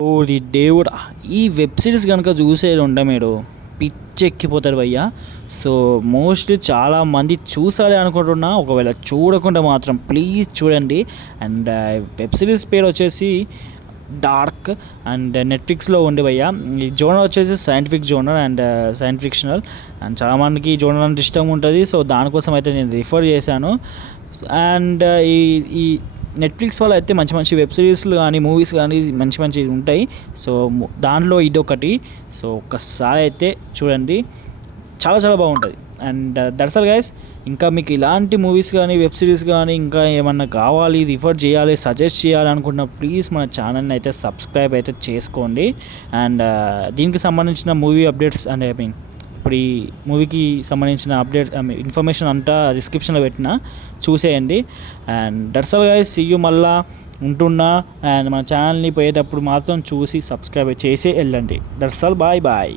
ఓరి దేవుడా! ఈ వెబ్ సిరీస్ గనుక చూసేదుంటే మీరు పిచ్చెక్కిపోతారు భయ్యా. సో, మోస్ట్‌లీ చాలామంది చూసారే అనుకుంటున్నా. ఒకవేళ చూడకుంటే మాత్రం ప్లీజ్ చూడండి. అండ్ వెబ్ సిరీస్ పేరొచ్చేసి 'డార్క్' అండ్ నెట్‌ఫ్లిక్స్‌లో ఉంది భయ్యా. ఈ జోనర్ వచ్చేసి scientific genre and science fictional. And చాలామందికి ఈ జోనర్ అంటే ఇష్టం ఉంటది. సో, దానికోసం అయితే నేను రిఫర్ చేశాను. అండ్ ఈ ఈ నెట్‌ఫ్లిక్స్ వల్ల అయితే మంచి మంచి వెబ్ సిరీస్‌లు గానీ, మూవీస్ గానీ మంచి మంచివి ఉంటాయి. సో, దాంట్లో ఇదొకటి. సో, ఒక్కసారి అయితే చూడండి. చాలా చాలా బాగుంటది. And that's all guys. ఇంకా మీకు ఇలాంటి మూవీస్ గానీ, వెబ్ సిరీస్ గానీ ఇంకా ఏమన్నా కావాలి, రిఫర్ చేయాలి, సజెస్ట్ చేయాలనుకుంటున్న ప్లీజ్ మన ఛానల్‌ని అయితే సబ్స్క్రైబ్ అయితే చేసుకోండి. అండ్ దీనికి సంబంధించిన movie updates and I mean ఇప్పుడు ఈ మూవీకి సంబంధించిన అప్డేట్ ఇన్ఫర్మేషన్ అంతా డిస్క్రిప్షన్‌లో పెట్టిన చూసేయండి. And that's all guys. See you మళ్ళా ఉంటున్నా. అండ్ మన ఛానల్‌ని పోయేటప్పుడు మాత్రం చూసి సబ్స్క్రైబ్ చేసే వెళ్ళండి. That's all. Bye bye.